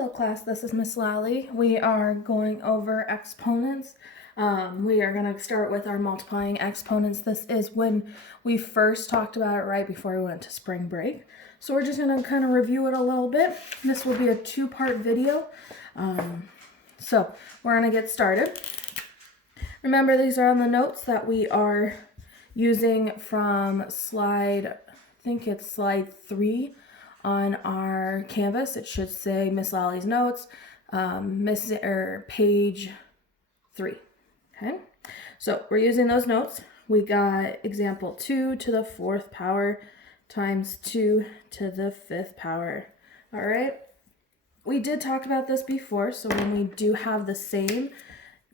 Hello class, this is Miss Lalley. We are going over exponents. We are going to start with our multiplying exponents. This is when we first talked about it right before we went to spring break. So we're just going to kind of review it a little bit. This will be a two-part video. So we're going to get started. Remember, these are on the notes that we are using from slide, I think it's slide 3 on our canvas. It should say Miss Lalley's notes, page 3. Okay, so we're using those notes. We got example 2 to the 4th power times 2 to the 5th power. All right, we did talk about this before. So when we do have the same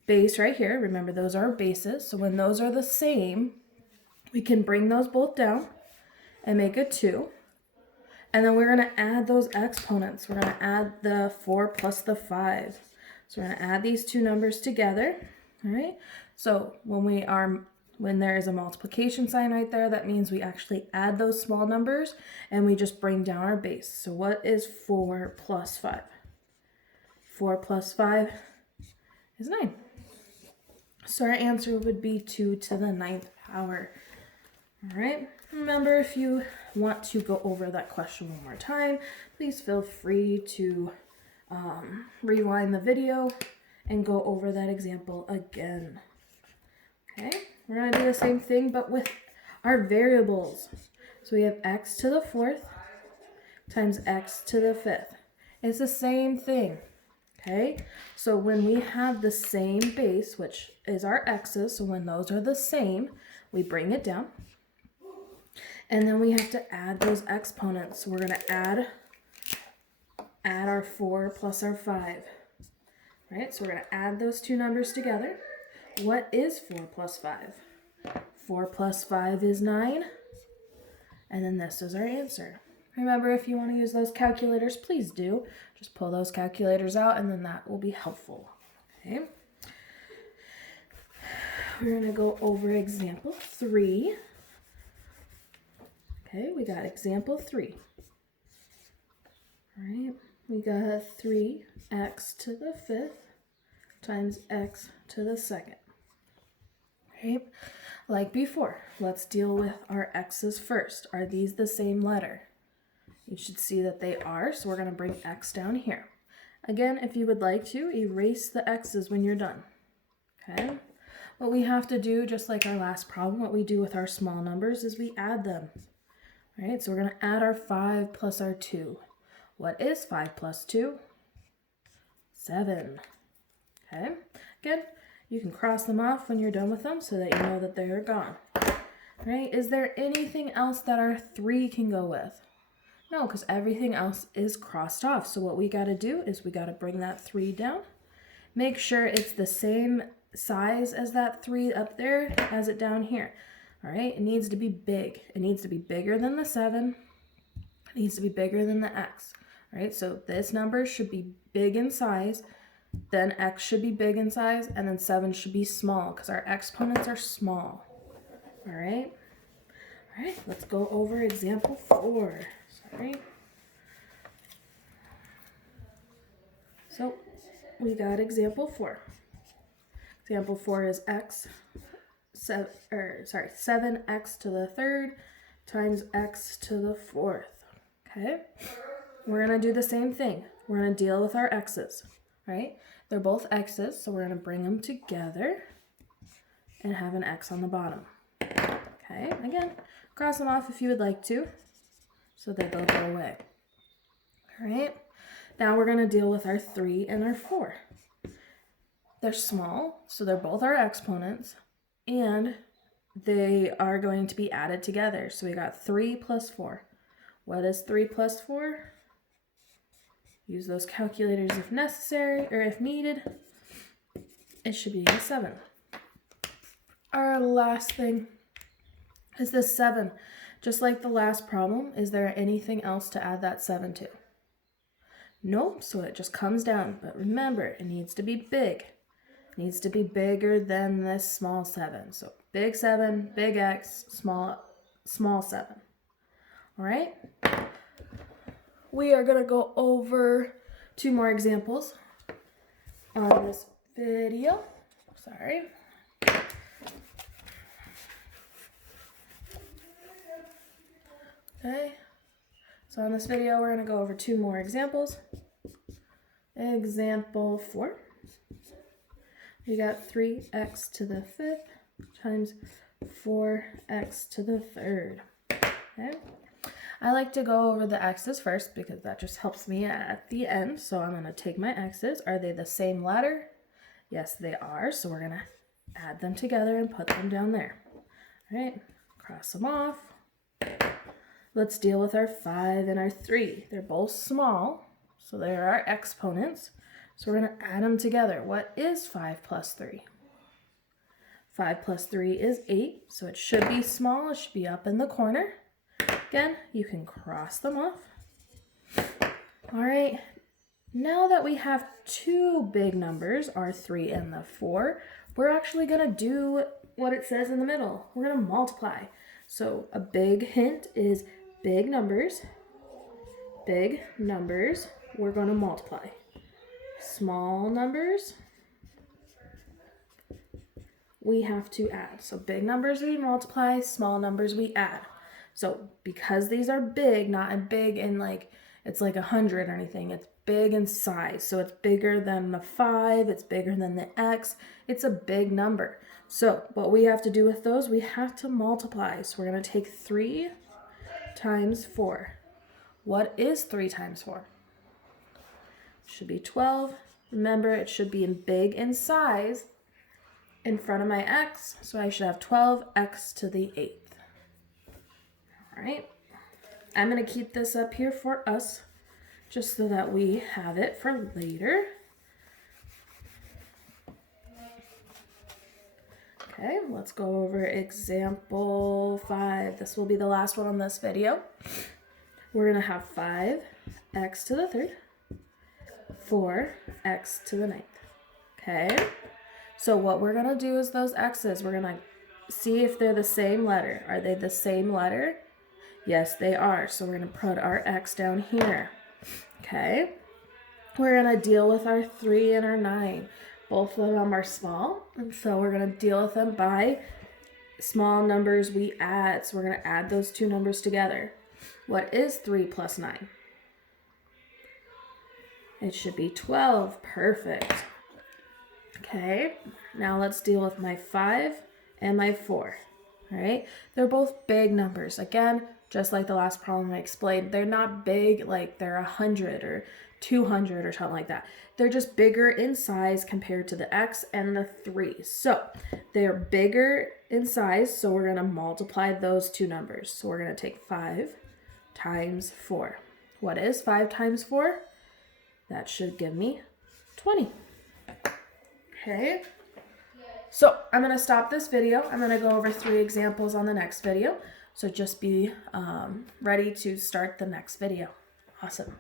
base right here, remember those are bases. So when those are the same, we can bring those both down and make a 2. And then we're going to add those exponents. We're going to add the 4 plus the 5. So we're going to add these two numbers together. All right. So when there is a multiplication sign right there, that means we actually add those small numbers and we just bring down our base. So what is 4 plus 5? 4 plus 5 is 9. So our answer would be 2 to the 9th power. All right. Remember, if you want to go over that question one more time, please feel free to rewind the video and go over that example again. Okay, we're going to do the same thing, but with our variables. So we have x to the 4th times x to the 5th. It's the same thing. Okay, so when we have the same base, which is our x's, so when those are the same, we bring it down. And then we have to add those exponents. So we're going to add our 4 plus our 5. Right? So we're going to add those two numbers together. What is 4 plus 5? 4 plus 5 is 9. And then this is our answer. Remember, if you want to use those calculators, please do. Just pull those calculators out and then that will be helpful. Okay? We're going to go over example 3. Okay, we got example 3. All right, we got 3x to the 5th times x to the 2nd. Okay, like before, let's deal with our x's first. Are these the same letter? You should see that they are, so we're going to bring x down here. Again, if you would like to, erase the x's when you're done. Okay, what we have to do, just like our last problem, what we do with our small numbers is we add them. All right, so we're going to add our 5 plus our 2. What is 5 plus 2? 7. Okay, again, you can cross them off when you're done with them so that you know that they are gone. All right, is there anything else that our 3 can go with? No, because everything else is crossed off. So what we got to do is we got to bring that 3 down. Make sure it's the same size as that 3 up there as it down here. All right, it needs to be big. It needs to be bigger than the 7. It needs to be bigger than the x. All right, so this number should be big in size, then x should be big in size, and then 7 should be small because our exponents are small. All right, let's go over example 4. Sorry. So we got example 4. Example 4 is 7x to the 3rd times x to the 4th. Okay, we're going to do the same thing. We're going to deal with our x's, right? They're both x's, so we're going to bring them together and have an x on the bottom. Okay, again, cross them off if you would like to so that they'll go away. All right, now we're going to deal with our 3 and our 4. They're small, so they're both our exponents, and they are going to be added together. So we got 3 plus 4. What is 3 plus 4? Use those calculators if necessary or if needed. It should be a 7. Our last thing is this 7. Just like the last problem, is there anything else to add that 7 to? Nope, so it just comes down. But remember, it needs to be big. Needs to be bigger than this small 7. So big 7, big X, small 7. All right? We are going to go over 2 more examples on this video. Sorry. Okay, so on this video, we're going to go over 2 more examples. Example 4. We got 3x to the 5th times 4x to the 3rd. Okay. I like to go over the x's first because that just helps me at the end. So I'm going to take my x's. Are they the same letter? Yes, they are. So we're going to add them together and put them down there. All right, cross them off. Let's deal with our 5 and our 3. They're both small, so they're our exponents. So we're going to add them together. What is 5 plus 3? 5 plus 3 is 8, so it should be small. It should be up in the corner. Again, you can cross them off. All right, now that we have 2 big numbers, our 3 and the 4, we're actually going to do what it says in the middle. We're going to multiply. So a big hint is big numbers, we're going to multiply. Small numbers, we have to add. So big numbers we multiply, small numbers we add. So because these are big, not big in like, it's like 100 or anything, it's big in size. So it's bigger than the 5, it's bigger than the x, it's a big number. So what we have to do with those, we have to multiply. So we're going to take 3 times 4. What is 3 times 4? It should be 12. Remember, it should be in big in size in front of my x, so I should have 12x to the 8th. All right, I'm going to keep this up here for us just so that we have it for later. Okay, let's go over example 5. This will be the last one on this video. We're going to have 5x to the 3rd, 4x to the 9th. Okay, so what we're going to do is those x's, we're going to see if they're the same letter. Are they the same letter? Yes, they are. So we're going to put our x down here. Okay, we're going to deal with our 3 and our 9. Both of them are small, and so we're going to deal with them by small numbers we add. So we're going to add those 2 numbers together. What is 3 plus 9? It should be 12. Perfect. Okay, now let's deal with my 5 and my 4. All right, they're both big numbers. Again, just like the last problem I explained, they're not big like they're 100 or 200 or something like that. They're just bigger in size compared to the x and the 3. So they're bigger in size, so we're going to multiply those 2 numbers. So we're going to take 5 times 4. What is 5 times 4? That should give me 20. Okay, so I'm going to stop this video. I'm going to go over 3 examples on the next video. So just be ready to start the next video. Awesome.